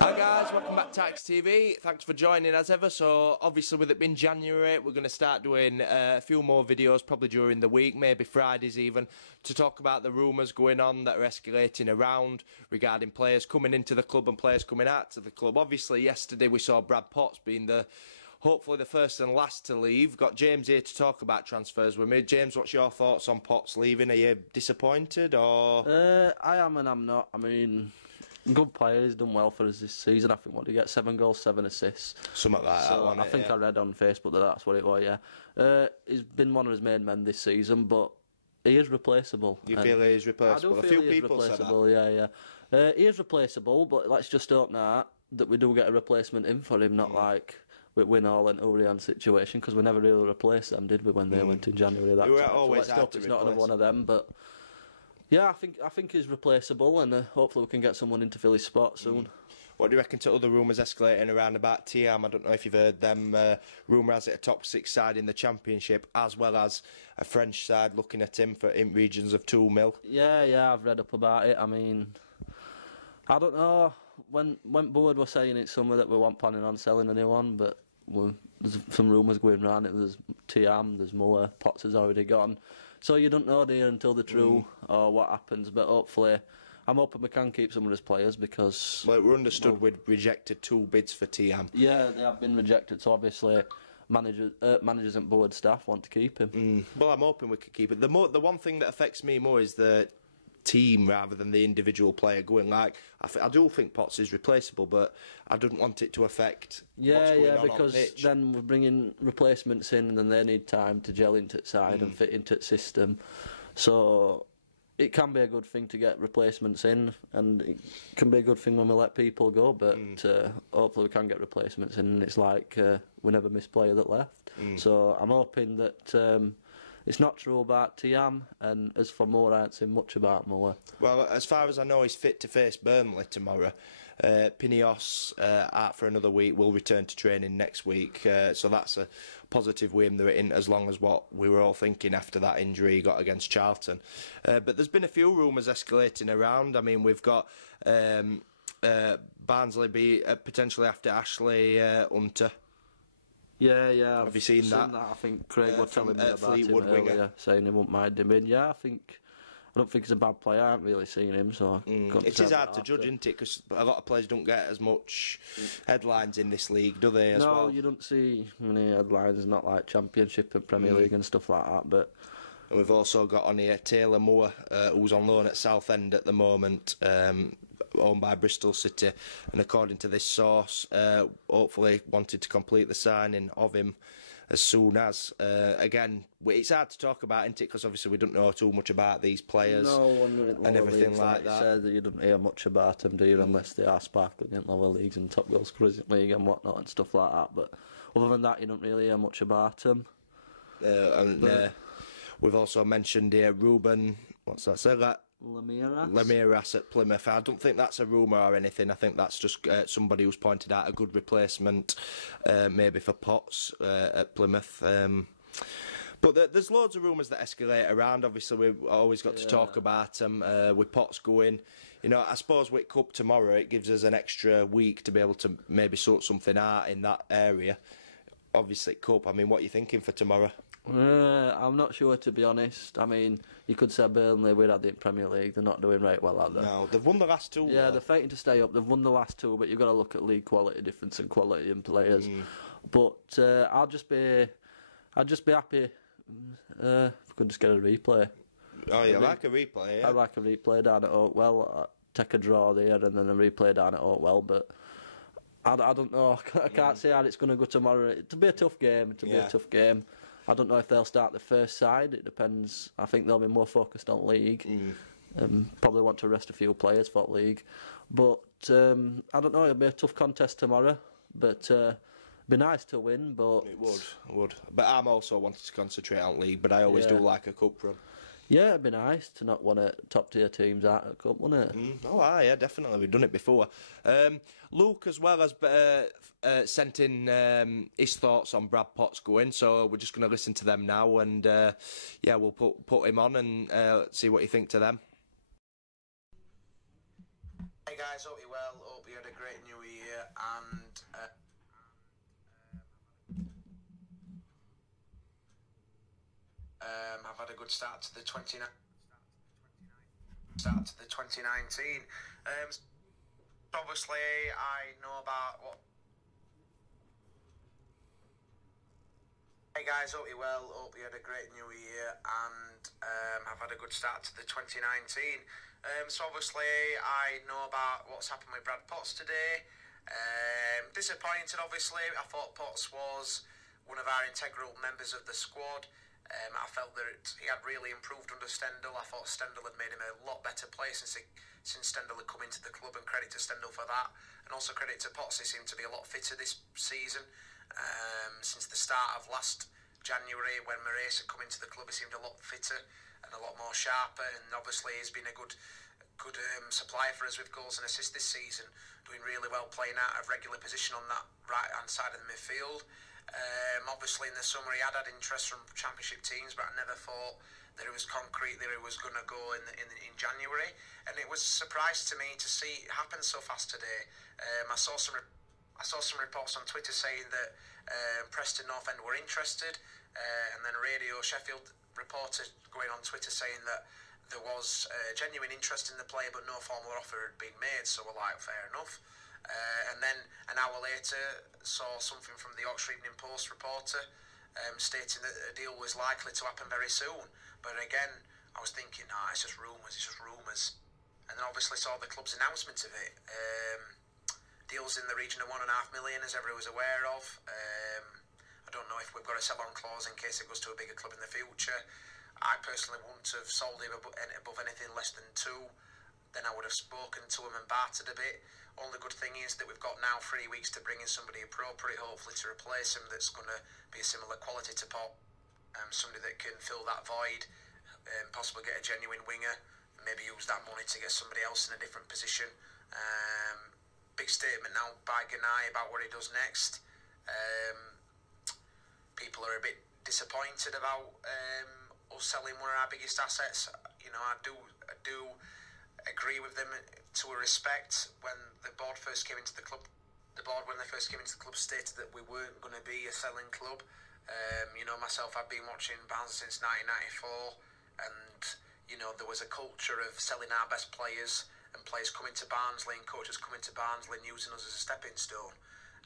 Hi guys, welcome back to Tykes TV. Thanks for joining as ever. So obviously with it being January, we're going to start doing a few more videos probably during the week, maybe Fridays even, to talk about the rumours going on that are escalating around regarding players coming into the club and players coming out of the club. Obviously yesterday we saw Brad Potts being hopefully the first and last to leave. Got James here to talk about transfers with me. James, what's your thoughts on Potts leaving? Are you disappointed or...? I am and I'm not. I mean, good player. He's done well for us this season. I think, what did he get? 7 goals, 7 assists. Something like that. So I think I read on Facebook that that's what it was, yeah. He's been one of his main men this season, but he is replaceable. You feel he is replaceable? I do feel he is replaceable, yeah. He is replaceable, but let's just hope now that we do get a replacement in for him, not like with Winall and Urian situation, because we never really replaced them, did we, when they went in January that time? Always so let's hope it's not another one of them, but yeah, I think he's replaceable, and hopefully we can get someone in to fill his spot soon. What do you reckon to other rumours escalating around about Thiam? I don't know if you've heard them. Rumour has it a top 6 side in the Championship, as well as a French side looking at him for in regions of 2 mil. Yeah, I've read up about it. I mean, I don't know. When Board was saying it's somewhere that we weren't planning on selling anyone, but there's some rumours going around. There's Thiam, there's Muller, Potts has already gone. So you don't know, do you, until they're true or what happens. But hopefully, I'm hoping we can keep some of his players because... Well, we're understood we'd rejected 2 bids for Thiam. Yeah, they have been rejected, so obviously managers and board staff want to keep him. Well, I'm hoping we could keep it. The one thing that affects me more is the team rather than the individual player going. Like, I do think Potts is replaceable, but I don't want it to affect what's going on because pitch. Then we're bringing replacements in and then they need time to gel into the side and fit into the system. So it can be a good thing to get replacements in, and it can be a good thing when we let people go, but hopefully we can get replacements in, and it's like we never miss player that left. So I'm hoping that it's not true about Thiam, and as for Moore, I haven't seen much about Moore. Well, as far as I know, he's fit to face Burnley tomorrow. Pineos out for another week, will return to training next week, so that's a positive win they're in, as long as what we were all thinking after that injury he got against Charlton. But there's been a few rumours escalating around. I mean, we've got Barnsley potentially after Ashley Hunter. Yeah. Have you seen that? I think Craig was telling me about Fleetwood him earlier, saying he wouldn't mind him in. Yeah, I don't think he's a bad player. I haven't really seen him, so... It is hard to judge, isn't it? Because a lot of players don't get as much headlines in this league, do they, as well? No, you don't see many headlines, not like Championship and Premier League and stuff like that, but... And we've also got on here Taylor Moore, who's on loan at Southend at the moment, owned by Bristol City, and according to this source, hopefully wanted to complete the signing of him as soon as. Again, it's hard to talk about, isn't it? Because obviously we don't know too much about these players and everything like that. Said that you don't hear much about them, do you? Unless they are sparkling in lower leagues and top goal scorers league and whatnot and stuff like that. But other than that, you don't really hear much about them. We've also mentioned here Ruben, what's that say? Lemiras at Plymouth. I don't think that's a rumour or anything. I think that's just somebody who's pointed out a good replacement, maybe for Potts at Plymouth. But there's loads of rumours that escalate around. Obviously, we've always got to talk about them. With Potts going, you know, I suppose with Cup tomorrow, it gives us an extra week to be able to maybe sort something out in that area. Obviously, Cup, I mean, what are you thinking for tomorrow? I'm not sure, to be honest. I mean, you could say Burnley, we're at the Premier League, they're not doing right well, are they? No, they've won the last 2. Yeah, they're fighting to stay up. They've won the last 2, but you've got to look at league quality difference and quality in players. But I'd just be happy if we could just get a replay. Oh, you like a replay, yeah? I'd like a replay down at Oakwell. Take a draw there and then a replay down at Oakwell, but I don't know. I can't say how it's going to go tomorrow. It'll be a tough game. I don't know if they'll start the first side. It depends. I think they'll be more focused on league. Probably want to rest a few players for league. But I don't know. It'll be a tough contest tomorrow. But it'd be nice to win. But it would. But I'm also wanting to concentrate on league. But I always do like a cup run. Yeah, it'd be nice to knock one of top tier teams out of the cup, wouldn't it? Oh, yeah, definitely. We've done it before. Luke, as well, has sent in his thoughts on Brad Potts going, so we're just going to listen to them now, and yeah, we'll put him on and see what you think to them. Hey guys, hope you're well. Hope you had a great New Year, and I've had a good start to the 2019. Obviously, I know about what. Hey guys, hope you're well. Hope you had a great New Year, and I've had a good start to the 2019. So obviously, I know about what's happened with Brad Potts today. Disappointed, obviously. I thought Potts was one of our integral members of the squad. I felt that he had really improved under Stendhal. I thought Stendhal had made him a lot better player since Stendhal had come into the club, and credit to Stendhal for that. And also credit to Potts, he seemed to be a lot fitter this season. Since the start of last January, when Maurice had come into the club, he seemed a lot fitter and a lot more sharper, and obviously he's been a good supplier for us with goals and assists this season, doing really well, playing out of regular position on that right hand side of the midfield. Obviously in the summer he had interest from championship teams, but I never thought that it was concrete that it was going to go in January, and it was a surprise to me to see it happen so fast today. I saw some reports on Twitter saying that Preston North End were interested, and then Radio Sheffield reporter going on Twitter saying that there was genuine interest in the player, but no formal offer had been made. So we're like, fair enough. And then an hour later, saw something from the Yorkshire Evening Post reporter stating that a deal was likely to happen very soon. But again, I was thinking, it's just rumours. And then obviously saw the club's announcement of it. Deals in the region of £1.5 million, as everyone was aware of. I don't know if we've got a sell-on clause in case it goes to a bigger club in the future. I personally wouldn't have sold him above anything less than 2. Then I would have spoken to him and bartered a bit. Only good thing is that we've got now 3 weeks to bring in somebody appropriate, hopefully to replace him, that's going to be a similar quality to Pop. Somebody that can fill that void, possibly get a genuine winger, maybe use that money to get somebody else in a different position. Big statement now by Ganai about what he does next. People are a bit disappointed about us selling one of our biggest assets. You know, I do agree with them to a respect. When the board first came into the club, stated that we weren't going to be a selling club. You know, myself, I've been watching Barnsley since 1994, and you know, there was a culture of selling our best players, and players coming to Barnsley and coaches coming to Barnsley and using us as a stepping stone.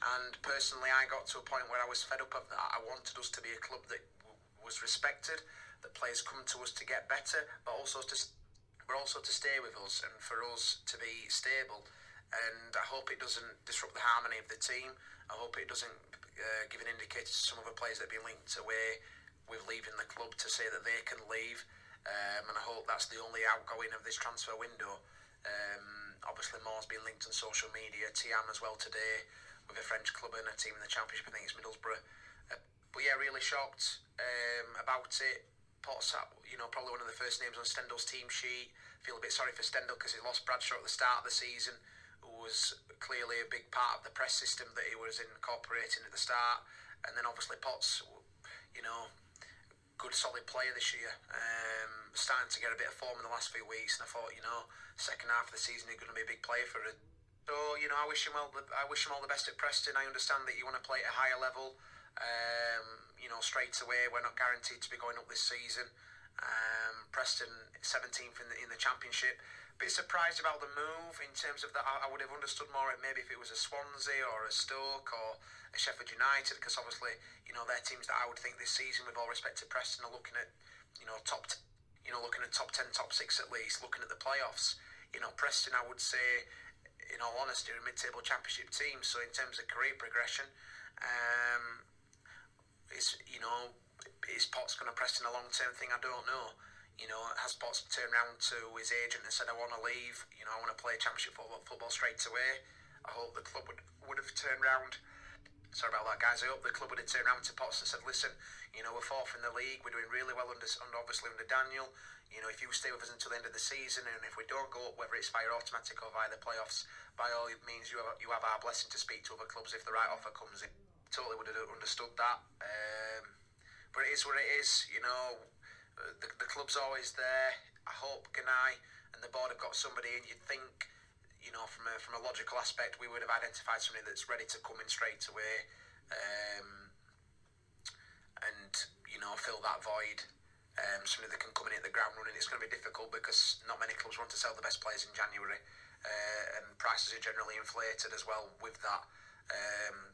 And personally, I got to a point where I was fed up of that. I wanted us to be a club that was respected, that players come to us to get better, but also to stay with us and for us to be stable. And I hope it doesn't disrupt the harmony of the team. I hope it doesn't give an indicator to some other players that have been linked away with leaving the club to say that they can leave. And I hope that's the only outgoing of this transfer window. Obviously, Moore's been linked on social media. Thiam as well today, with a French club and a team in the Championship. I think it's Middlesbrough. But yeah, really shocked about it. Potts, you know, probably one of the first names on Stendhal's team sheet. Feel a bit sorry for Stendhal because he lost Bradshaw at the start of the season, who was clearly a big part of the press system that he was incorporating at the start. And then obviously Potts, you know, good solid player this year. Starting to get a bit of form in the last few weeks, and I thought, you know, second half of the season he's going to be a big player for it. So, you know, I wish him all the best at Preston. I understand that you want to play at a higher level. You know, straight away, we're not guaranteed to be going up this season. Preston 17th in the Championship. Bit surprised about the move in terms of that. I would have understood more maybe if it was a Swansea or a Stoke or a Sheffield United, because obviously, you know, they're teams that I would think this season, with all respect to Preston, are looking at, top 10, top 6 at least, looking at the playoffs. You know, Preston, I would say, in all honesty, are a mid-table Championship team. So in terms of career progression, is Potts going to Preston a long-term thing? I don't know. You know, has Potts turned round to his agent and said, I want to leave, you know, I want to play Championship football straight away? I hope the club would have turned round Sorry about that, guys. I hope the club would have turned around to Potts and said, listen, you know, we're fourth in the league, we're doing really well obviously under Daniel. You know, if you stay with us until the end of the season, and if we don't go up, whether it's via automatic or via the playoffs, by all means, you have our blessing to speak to other clubs if the right offer comes in. Totally would have understood that. But it is what it is, you know. The club's always there. I hope Ganai and the board have got somebody in. You'd think, you know, from a logical aspect, we would have identified somebody that's ready to come in straight away, and you know, fill that void. Somebody that can come in at the ground running. It's going to be difficult because not many clubs want to sell the best players in January, and prices are generally inflated as well with that.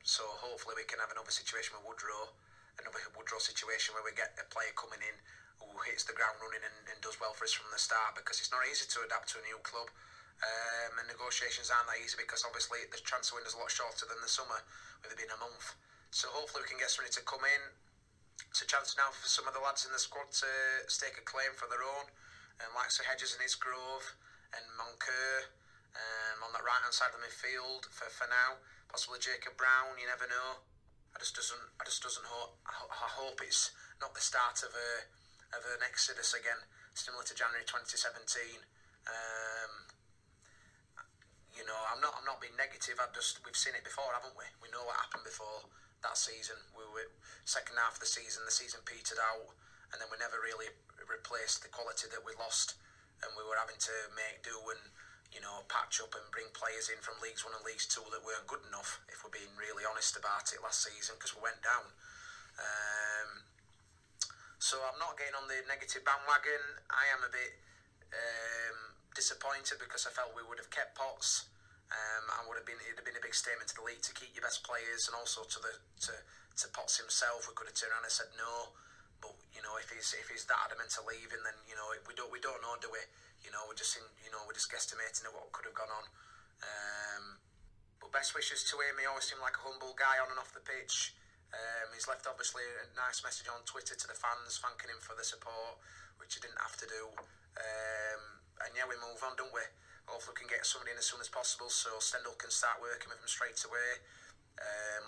So hopefully we can have another situation with another Woodrow situation where we get a player coming in who hits the ground running and does well for us from the start, because it's not easy to adapt to a new club. And negotiations aren't that easy because obviously the transfer window's a lot shorter than the summer, with it being a month. So hopefully we can get somebody to come in. It's a chance now for some of the lads in the squad to stake a claim for their own, and like Sir Hedges and Isgrove and Moncur on that right hand side of the midfield for now. Possibly Jacob Brown, you never know. I hope it's not the start of an exodus again, similar to January 2017. You know, I'm not being negative. We've seen it before, haven't we? We know what happened before that season. We were second half of the season petered out, and then we never really replaced the quality that we lost, and we were having to make do and, you know, patch up and bring players in from Leagues 1 and Leagues 2 that weren't good enough, if we're being really honest about it, last season, because we went down. So I'm not getting on the negative bandwagon. I am a bit disappointed because I felt we would have kept Potts. It'd have been a big statement to the league to keep your best players, and also to Potts himself. We could have turned around and said no, but you know, if he's that adamant to leaving, then you know we don't know, do we? You know, we're just guesstimating at what could have gone on. But best wishes to him. He always seemed like a humble guy on and off the pitch. He's left obviously a nice message on Twitter to the fans, thanking him for the support, which he didn't have to do. And yeah, we move on, don't we? Hopefully we can get somebody in as soon as possible so Stendhal can start working with him straight away.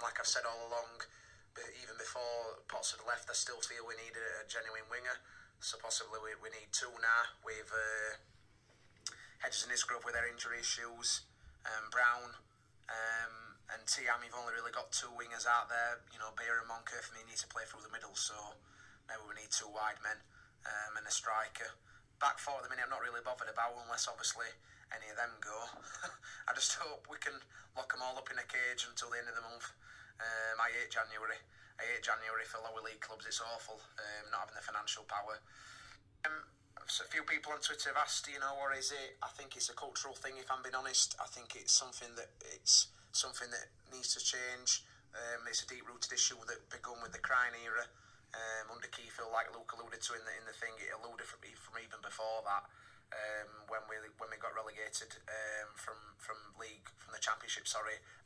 Like I've said all along, but even before Potts had left, I still feel we need a genuine winger. So possibly we need two now, with Hedges and Isgrove with their injury issues, Brown and Thiam. You've only really got two wingers out there. You know, Beer and Moncur for me need to play through the middle, so maybe we need two wide men and a striker. Back four at the minute I'm not really bothered about, unless obviously any of them go. I just hope we can lock them all up in a cage until the end of the month. I hate January. I hate January for lower league clubs. It's awful, not having the financial power. So a few people on Twitter have asked, you know, what is it? I think it's a cultural thing, if I'm being honest. I think it's something that needs to change. It's a deep-rooted issue that begun with the Crine era. Under Keyfield, like Luke alluded to in the thing, it alluded from even before that, when we got relegated from the Championship.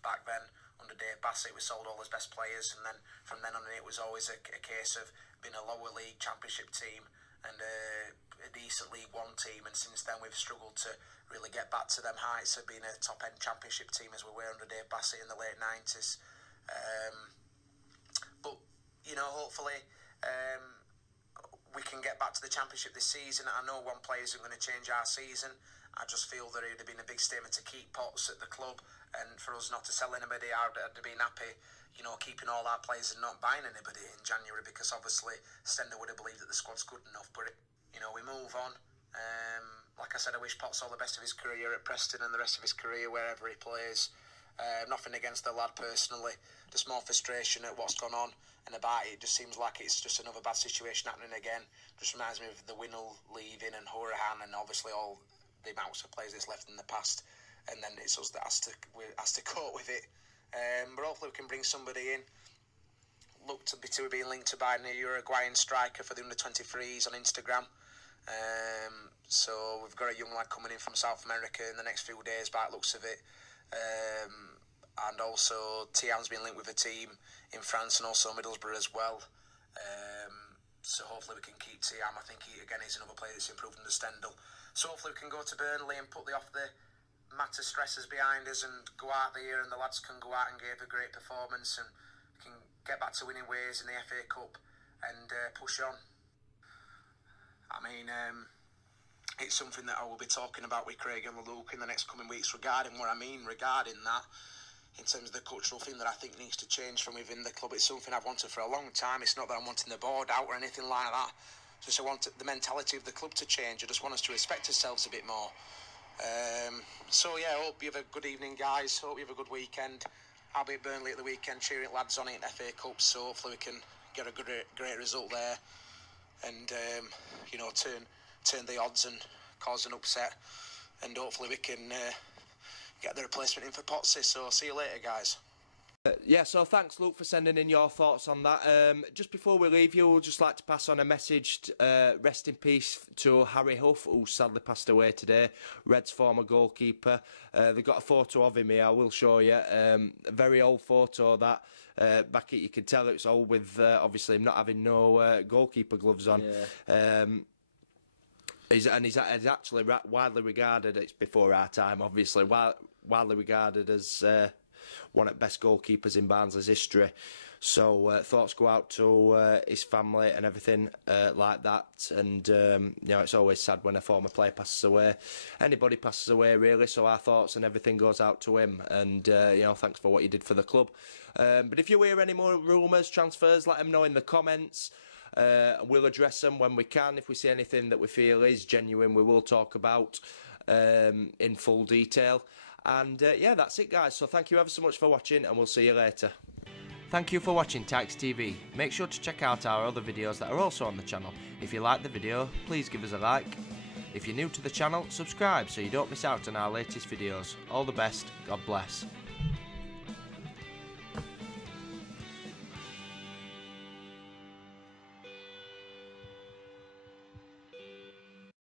Back then under Dave Bassett, we sold all his best players, and then from then on it was always a case of being a lower league Championship team and a decent League One team. And since then we've struggled to really get back to them heights of being a top end Championship team as we were under Dave Bassett in the late 90s. But you know, hopefully we can get back to the Championship this season. I know one player isn't going to change our season. I just feel that it would have been a big statement to keep Potts at the club, and for us not to sell anybody. I'd have been happy, you know, keeping all our players and not buying anybody in January, because obviously Stendhal would have believed that the squad's good enough. But you know, we move on. Like I said, I wish Potts all the best of his career at Preston and the rest of his career wherever he plays. Nothing against the lad personally, just more frustration at what's gone on and about it. It just seems like it's just another bad situation happening again. Just reminds me of the Winnell leaving and Horahan, and obviously all the amounts of players that's left in the past, and then it's us that has to cope with it. But hopefully we can bring somebody in. Look to be being linked to buying a Uruguayan striker for the under-23s on Instagram. So we've got a young lad coming in from South America in the next few days by the looks of it. And also Thiam's been linked with a team in France and also Middlesbrough as well. So hopefully we can keep Thiam. I think he's another player that's improved under Stendhal. So hopefully we can go to Burnley and put the matter stresses behind us and go out there, and the lads can go out and give a great performance and get back to winning ways in the FA Cup and push on. I mean, it's something that I will be talking about with Craig and Luke in the next coming weeks regarding what I mean regarding that. In terms of the cultural thing that I think needs to change from within the club. It's something I've wanted for a long time. It's not that I'm wanting the board out or anything like that. Just I want the mentality of the club to change. I just want us to respect ourselves a bit more. So yeah, I hope you have a good evening, guys. Hope you have a good weekend. I'll be at Burnley at the weekend cheering lads on in FA Cup, so hopefully we can get a great result there and you know, turn the odds and cause an upset, and hopefully we can get the replacement in for Potsy. So see you later, guys. Yeah, so thanks, Luke, for sending in your thoughts on that. Just before we leave you, we'd just like to pass on a message, rest in peace to Harry Huff, who sadly passed away today, Reds' former goalkeeper. They've got a photo of him here, I will show you. A very old photo, that. Back you can tell it's old with, obviously, him not having no goalkeeper gloves on. Yeah. He's actually widely regarded, it's before our time, obviously, widely regarded as one of the best goalkeepers in Barnsley's history. So thoughts go out to his family and everything like that. And you know, it's always sad when a former player passes away. Anybody passes away, really. So our thoughts and everything goes out to him. And you know, thanks for what you did for the club. But if you hear any more rumours, transfers, let them know in the comments. We'll address them when we can. If we see anything that we feel is genuine, we will talk about in full detail. And yeah, that's it, guys. So thank you ever so much for watching, and we'll see you later. Thank you for watching Tykes TV. Make sure to check out our other videos that are also on the channel. If you like the video, please give us a like. If you're new to the channel, subscribe so you don't miss out on our latest videos. All the best. God bless.